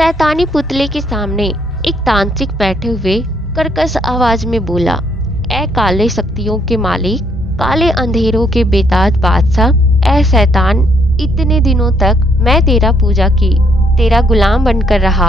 शैतानी पुतले के सामने एक तांत्रिक बैठे हुए कर्कश आवाज में बोला, ए काले शक्तियों के मालिक, काले अंधेरों के बेताज बादशाह, ए शैतान, इतने दिनों तक मैं तेरा पूजा की, तेरा गुलाम बनकर रहा।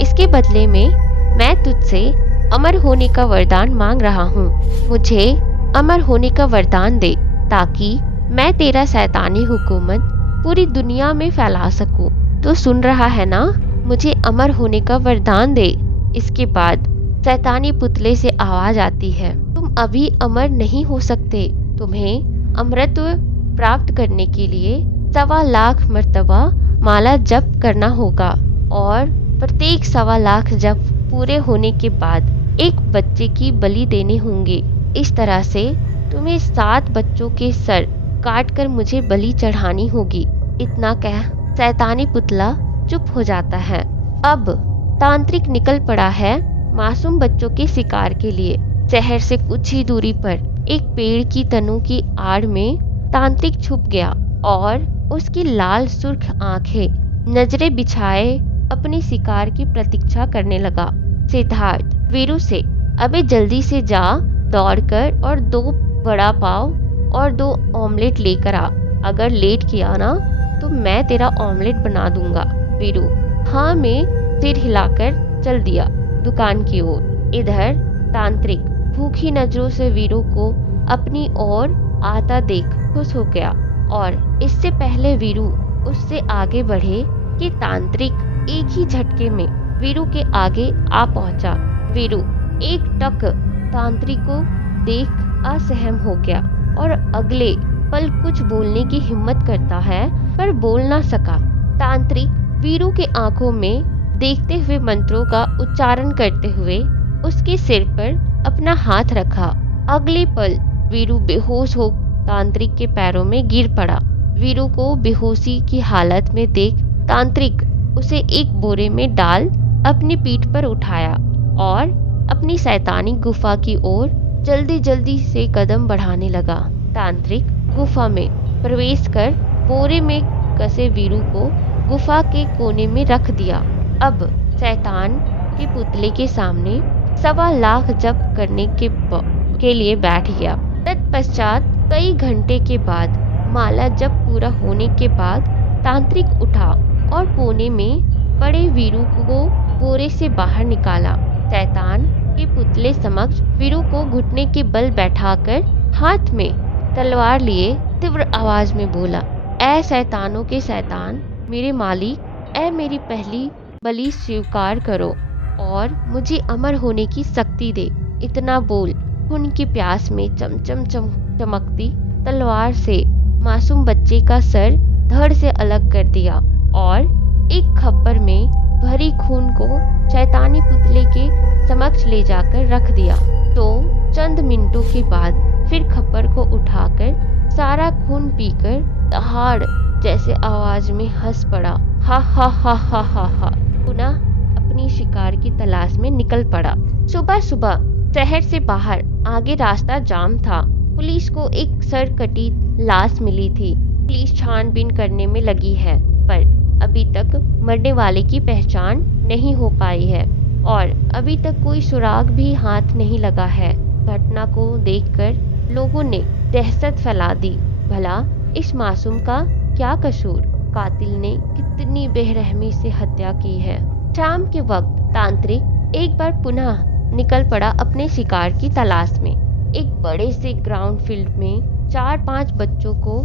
इसके बदले में मैं तुझसे अमर होने का वरदान मांग रहा हूँ। मुझे अमर होने का वरदान दे ताकि मैं तेरा शैतानी हुकूमत पूरी दुनिया में फैला सकूं। तो सुन रहा है ना, मुझे अमर होने का वरदान दे। इसके बाद शैतानी पुतले से आवाज आती है, तुम अभी अमर नहीं हो सकते। तुम्हें अमरत्व प्राप्त करने के लिए 1.25 लाख मर्तबा माला जप करना होगा और प्रत्येक 1.25 लाख जप पूरे होने के बाद एक बच्चे की बलि देने होंगे। इस तरह से तुम्हें 7 बच्चों के सर काटकर मुझे बलि चढ़ानी होगी। इतना कह शैतानी पुतला चुप हो जाता है। अब तांत्रिक निकल पड़ा है मासूम बच्चों के शिकार के लिए। शहर से कुछ ही दूरी पर एक पेड़ की तनों की आड़ में तांत्रिक छुप गया और उसकी लाल सुर्ख आंखें नजरें बिछाए अपने शिकार की प्रतीक्षा करने लगा। सिद्धार्थ वीरू से, अबे जल्दी से जा दौड़कर और 2 वड़ा पाव और 2 ऑमलेट लेकर आ। अगर लेट किया ना तो मैं तेरा ऑमलेट बना दूंगा। वीरू हाँ में सिर हिलाकर चल दिया दुकान की ओर। इधर तांत्रिक भूखी नजरों से वीरू को अपनी ओर आता देख खुश हो गया और इससे पहले वीरू उससे आगे बढ़े कि तांत्रिक एक ही झटके में वीरू के आगे आ पहुंचा। वीरू एक टक तांत्रिक को देख असहम हो गया और अगले पल कुछ बोलने की हिम्मत करता है पर बोल ना सका। तांत्रिक वीरू के आंखों में देखते हुए मंत्रों का उच्चारण करते हुए उसके सिर पर अपना हाथ रखा। अगले पल वीरू बेहोश हो तांत्रिक के पैरों में गिर पड़ा। वीरू को बेहोशी की हालत में देख तांत्रिक उसे एक बोरे में डाल अपनी पीठ पर उठाया और अपनी शैतानी गुफा की ओर जल्दी जल्दी से कदम बढ़ाने लगा। तांत्रिक गुफा में प्रवेश कर बोरे में कसे वीरू को गुफा के कोने में रख दिया। अब शैतान के पुतले के सामने 1.25 लाख जप करने के लिए बैठ गया। तत्पश्चात कई घंटे के बाद माला जप पूरा होने के बाद तांत्रिक उठा और कोने में पड़े वीरू को बोरे से बाहर निकाला। शैतान के पुतले समक्ष वीरू को घुटने के बल बैठाकर हाथ में तलवार लिए तीव्र आवाज में बोला, ऐ शैतानों के शैतान, मेरे मालिक, ऐ मेरी पहली बलि स्वीकार करो और मुझे अमर होने की शक्ति दे। इतना बोल खून की प्यास में चमकती तलवार से मासूम बच्चे का सर धड़ से अलग कर दिया और एक खप्पर में भरी खून को शैतानी पुतले के समक्ष ले जाकर रख दिया। तो चंद मिनटों के बाद फिर खप्पर को उठाकर सारा खून पीकर दहाड़ जैसे आवाज में हंस पड़ा। हा हा हा हा हा हा। पुनः अपनी शिकार की तलाश में निकल पड़ा। सुबह सुबह शहर से बाहर आगे रास्ता जाम था। पुलिस को एक सरकटी लाश मिली थी। पुलिस छानबीन करने में लगी है पर अभी तक मरने वाले की पहचान नहीं हो पाई है और अभी तक कोई सुराग भी हाथ नहीं लगा है। घटना को देखकर लोगों ने दहशत फैला दी। भला इस मासूम का क्या कसूर? कातिल ने कितनी बेरहमी से हत्या की है। शाम के वक्त तांत्रिक एक बार पुनः निकल पड़ा अपने शिकार की तलाश में। एक बड़े से ग्राउंड फील्ड में 4-5 बच्चों को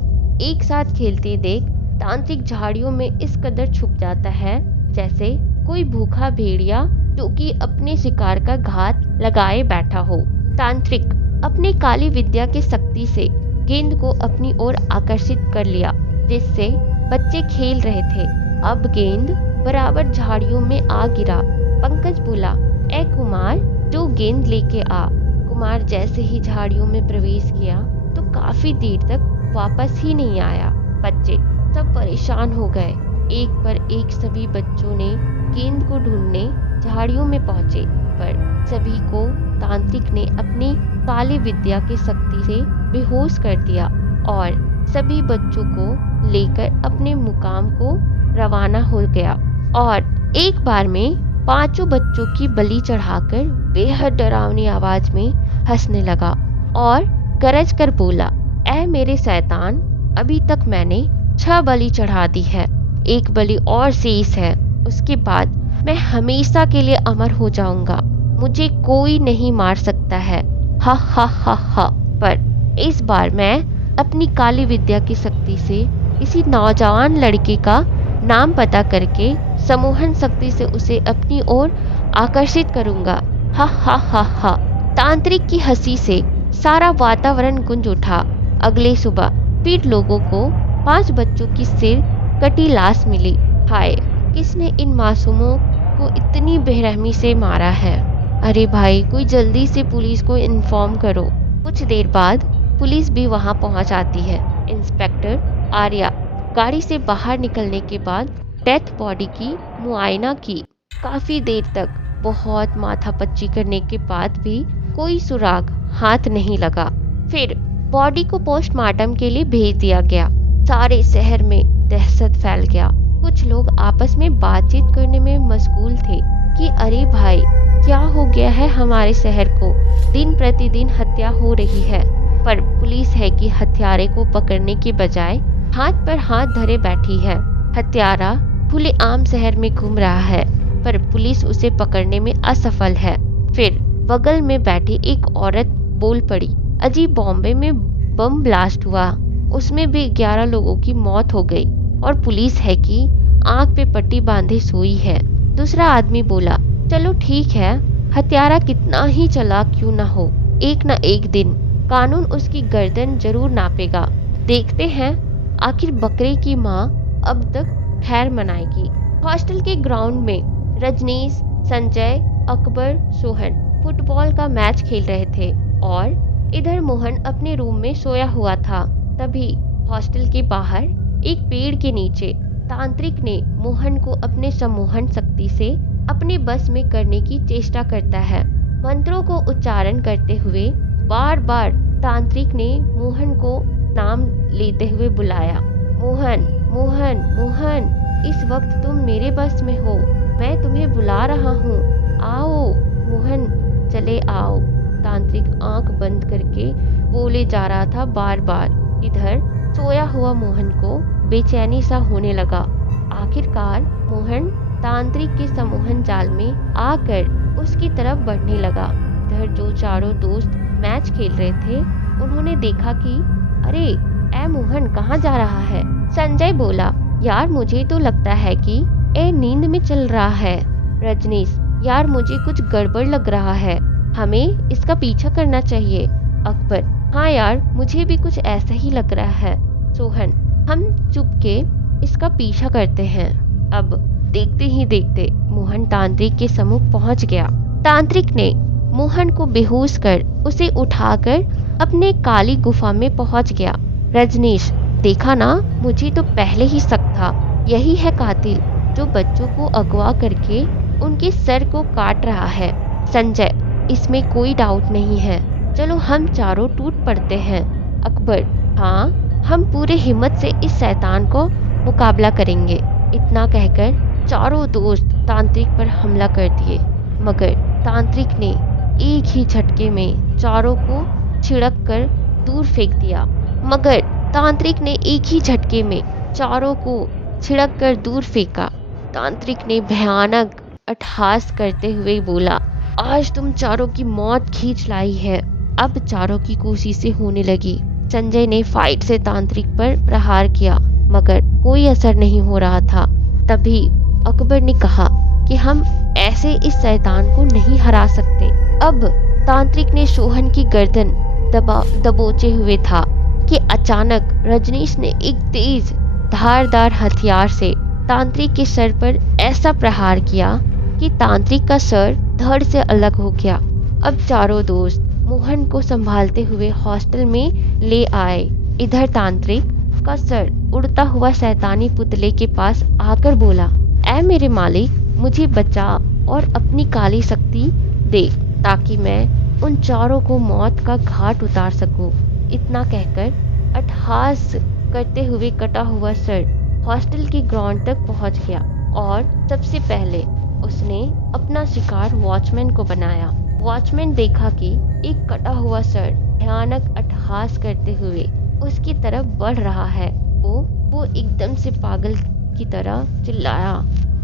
एक साथ खेलते देख तांत्रिक झाड़ियों में इस कदर छुप जाता है जैसे कोई भूखा भेड़िया जो कि अपने शिकार का घात लगाए बैठा हो। तांत्रिक अपनी काली विद्या की शक्ति से गेंद को अपनी ओर आकर्षित कर लिया जिससे बच्चे खेल रहे थे। अब गेंद बराबर झाड़ियों में आ गिरा। पंकज बोला, ए कुमार, जो गेंद लेके आ। कुमार जैसे ही झाड़ियों में प्रवेश किया तो काफी देर तक वापस ही नहीं आया। बच्चे सब परेशान हो गए। एक पर एक सभी बच्चों ने गेंद को ढूंढने झाड़ियों में पहुंचे पर सभी को तांत्रिक ने अपनी काली विद्या की शक्ति से बेहोश कर दिया और सभी बच्चों को लेकर अपने मुकाम को रवाना हो गया। और एक बार में 5 बच्चों की बलि चढ़ाकर बेहद डरावनी आवाज में हंसने लगा और गरज कर बोला, ऐ मेरे शैतान, अभी तक मैंने 6 बलि चढ़ा दी है, एक बलि और शेष है, उसके बाद मैं हमेशा के लिए अमर हो जाऊंगा, मुझे कोई नहीं मार सकता है, हा हा हा हा। पर इस बार मैं अपनी काली विद्या की शक्ति से किसी नौजवान लड़के का नाम पता करके सम्मोहन शक्ति से उसे अपनी ओर आकर्षित करूंगा, हा हा हा हा। तांत्रिक की हंसी से सारा वातावरण गूंज उठा। अगले सुबह फिर लोगों को 5 बच्चों की सिर कटी लाश मिली। हाय, किसने इन मासूमों को इतनी बेरहमी से मारा है? अरे भाई, कोई जल्दी से पुलिस को इन्फॉर्म करो। कुछ देर बाद पुलिस भी वहां पहुंच आती है। इंस्पेक्टर आर्या गाड़ी से बाहर निकलने के बाद डेथ बॉडी की मुआयना की। काफी देर तक बहुत माथापच्ची करने के बाद भी कोई सुराग हाथ नहीं लगा। फिर बॉडी को पोस्टमार्टम के लिए भेज दिया गया। सारे शहर में दहशत फैल गया। कुछ लोग आपस में बातचीत करने में मशगूल थे कि अरे भाई, क्या हो गया है हमारे शहर को, दिन प्रतिदिन हत्या हो रही है। पर पुलिस है कि हत्यारे को पकड़ने के बजाय हाथ पर हाथ धरे बैठी है। हत्यारा खुले आम शहर में घूम रहा है, पर पुलिस उसे पकड़ने में असफल है। फिर बगल में बैठी एक औरत बोल पड़ी, अजी बॉम्बे में बम ब्लास्ट हुआ, उसमें भी 11 लोगों की मौत हो गई और पुलिस है कि आंख पे पट्टी बांधे सोई है। दूसरा आदमी बोला, चलो ठीक है, हत्यारा कितना ही चालाक क्यों ना हो, एक न एक दिन कानून उसकी गर्दन जरूर नापेगा। देखते हैं आखिर बकरे की माँ अब तक खैर मनाएगी। हॉस्टल के ग्राउंड में रजनीश, संजय, अकबर, सोहन फुटबॉल का मैच खेल रहे थे और इधर मोहन अपने रूम में सोया हुआ था। तभी हॉस्टल के बाहर एक पेड़ के नीचे तांत्रिक ने मोहन को अपने सम्मोहन शक्ति से अपने बस में करने की चेष्टा करता है। मंत्रों को उच्चारण करते हुए बार बार तांत्रिक ने मोहन को नाम लेते हुए बुलाया, मोहन मोहन मोहन, इस वक्त तुम मेरे बस में हो, मैं तुम्हें बुला रहा हूँ, आओ मोहन, चले आओ। तांत्रिक आंख बंद करके बोले जा रहा था बार बार। इधर सोया हुआ मोहन को बेचैनी सा होने लगा। आखिरकार मोहन तांत्रिक के सम्मोहन जाल में आकर उसकी तरफ बढ़ने लगा। इधर जो चारों दोस्त मैच खेल रहे थे उन्होंने देखा कि अरे ए मोहन कहाँ जा रहा है। संजय बोला, यार मुझे तो लगता है कि ए नींद में चल रहा है। रजनीश, यार मुझे कुछ गड़बड़ लग रहा है, हमें इसका पीछा करना चाहिए। अकबर, हाँ यार मुझे भी कुछ ऐसा ही लग रहा है। सोहन, हम चुपके इसका पीछा करते हैं। अब देखते ही देखते मोहन तांत्रिक के सम्मुख पहुंच गया। तांत्रिक ने मोहन को बेहोश कर उसे उठाकर अपने काली गुफा में पहुंच गया। रजनीश, देखा ना, मुझे तो पहले ही शक था, यही है कातिल जो बच्चों को अगवा करके उनके सर को काट रहा है। संजय, इसमें कोई डाउट नहीं है, चलो हम चारों टूट पड़ते हैं। अकबर, हाँ, हम पूरे हिम्मत से इस शैतान को मुकाबला करेंगे। इतना कहकर चारों दोस्त तांत्रिक पर हमला कर दिए, मगर तांत्रिक ने एक ही झटके में चारों को छिड़क कर दूर फेंक दिया। मगर तांत्रिक ने एक ही झटके में चारों को छिड़क कर दूर फेंका। तांत्रिक ने भयानक अट्टहास करते हुए बोला, आज तुम चारों की मौत खींच लाई है। अब चारों की कोशिशें होने लगी। संजय ने फाइट से तांत्रिक पर प्रहार किया, मगर कोई असर नहीं हो रहा था। तभी अकबर ने कहा कि हम ऐसे इस शैतान को नहीं हरा सकते। अब तांत्रिक ने सोहन की गर्दन दबोचे हुए था कि अचानक रजनीश ने एक तेज धारदार हथियार से तांत्रिक के सर पर ऐसा प्रहार किया कि तांत्रिक का सर धड़ से अलग हो गया। अब चारों दोस्त मोहन को संभालते हुए हॉस्टल में ले आए। इधर तांत्रिक का सर उड़ता हुआ शैतानी पुतले के पास आकर बोला, ऐ मेरे मालिक, मुझे बचा और अपनी काली शक्ति दे ताकि मैं उन चारों को मौत का घाट उतार सकूं। इतना कहकर अट्टहास करते हुए कटा हुआ सर हॉस्टल के ग्राउंड तक पहुंच गया और सबसे पहले उसने अपना शिकार वॉचमैन को बनाया। वॉचमैन देखा कि एक कटा हुआ सर भयानक अट्टहास करते हुए उसकी तरफ बढ़ रहा है। वो एकदम से पागल की तरह चिल्लाया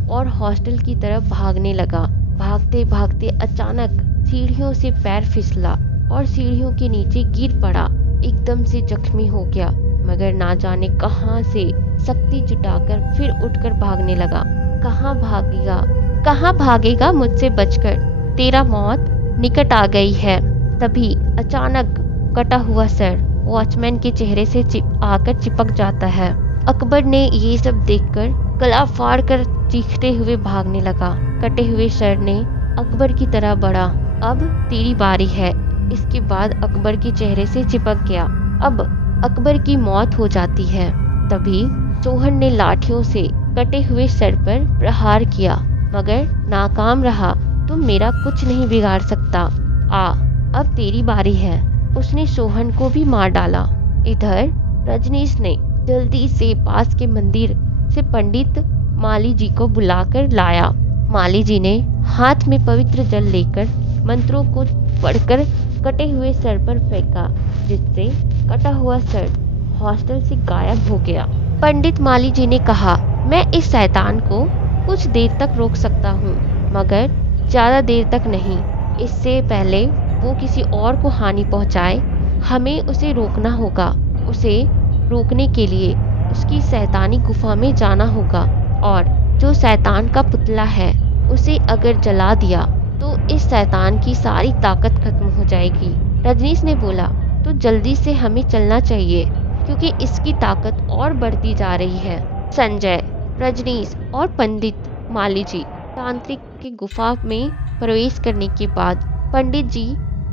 और हॉस्टल की तरफ भागने लगा। भागते भागते अचानक सीढ़ियों से पैर फिसला और सीढ़ियों के नीचे गिर पड़ा। एकदम से जख्मी हो गया, मगर ना जाने कहां से शक्ति जुटाकर फिर उठकर भागने लगा। कहां भागेगा मुझसे बचकर, तेरा मौत निकट आ गई है। तभी अचानक कटा हुआ सर वॉचमैन के चेहरे से आकर चिपक जाता है। अकबर ने ये सब देखकर गला फाड़ कर चीखते हुए भागने लगा। कटे हुए सर ने अकबर की तरह बढ़ा। अब तेरी बारी है। इसके बाद अकबर के चेहरे से चिपक गया। अब अकबर की मौत हो जाती है। तभी सोहन ने लाठियों से कटे हुए सर पर प्रहार किया, मगर नाकाम रहा। तुम मेरा कुछ नहीं बिगाड़ सकता। अब तेरी बारी है। उसने सोहन को भी मार डाला। इधर रजनीश ने जल्दी से पास के मंदिर से पंडित माली जी को बुलाकर लाया। माली जी ने हाथ में पवित्र जल लेकर मंत्रों को पढ़कर कटे हुए सर पर फेंका, जिससे कटा हुआ सर हॉस्टल से गायब हो गया। पंडित माली जी ने कहा, मैं इस शैतान को कुछ देर तक रोक सकता हूँ, मगर ज्यादा देर तक नहीं। इससे पहले वो किसी और को हानि पहुँचाए, हमें उसे रोकना होगा। उसे रोकने के लिए उसकी शैतानी गुफा में जाना होगा, और जो शैतान का पुतला है उसे अगर जला दिया तो इस शैतान की सारी ताकत खत्म हो जाएगी। रजनीश ने बोला, तो जल्दी से हमें चलना चाहिए, क्योंकि इसकी ताकत और बढ़ती जा रही है। संजय, रजनीश और पंडित माली जी तांत्रिक की गुफा में प्रवेश करने के बाद पंडित जी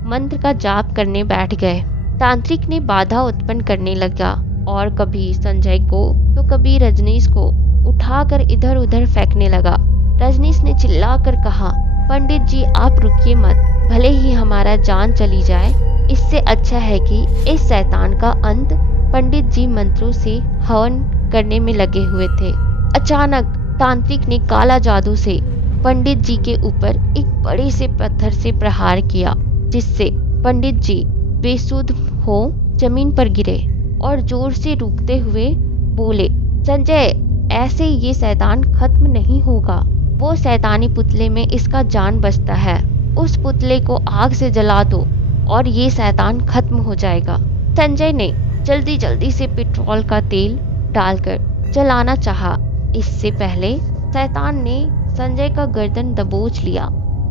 मंत्र का जाप करने बैठ गए। तांत्रिक ने बाधा उत्पन्न करने लगा और कभी संजय को तो कभी रजनीश को उठाकर इधर उधर फेंकने लगा। रजनीश ने चिल्लाकर कहा, पंडित जी आप रुकिए मत, भले ही हमारा जान चली जाए, इससे अच्छा है कि इस शैतान का अंत। पंडित जी मंत्रों से हवन करने में लगे हुए थे। अचानक तांत्रिक ने काला जादू से पंडित जी के ऊपर एक बड़े से पत्थर से प्रहार किया, जिससे पंडित जी बेसुध हो जमीन पर गिरे और जोर से रूकते हुए बोले, संजय, ऐसे ये शैतान खत्म नहीं होगा। वो शैतानी पुतले में इसका जान बचता है। उस पुतले को आग से जला दो और ये शैतान खत्म हो जाएगा। संजय ने जल्दी जल्दी से पेट्रोल का तेल डालकर जलाना चाहा। इससे पहले शैतान ने संजय का गर्दन दबोच लिया।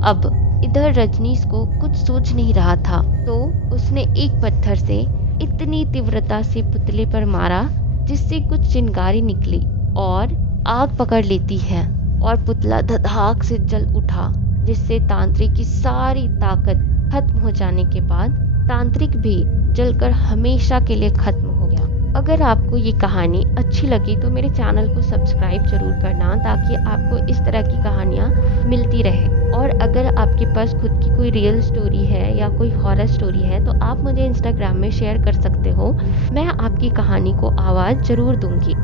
अब इधर रजनीश को कुछ सूझ नहीं रहा था, तो उसने एक पत्थर से इतनी तीव्रता से पुतले पर मारा जिससे कुछ चिंगारी निकली और आग पकड़ लेती है, और पुतला धड़ाक से जल उठा, जिससे तांत्रिक की सारी ताकत खत्म हो जाने के बाद तांत्रिक भी जलकर हमेशा के लिए खत्म हो गया। अगर आपको ये कहानी अच्छी लगी तो मेरे चैनल को सब्सक्राइब जरूर करना, ताकि आपको इस तरह की कहानियाँ मिलती रहे। और अगर आपके पास खुद की कोई रियल स्टोरी है या कोई हॉरर स्टोरी है तो आप मुझे इंस्टाग्राम में शेयर कर सकते हो। मैं आपकी कहानी को आवाज़ जरूर दूंगी।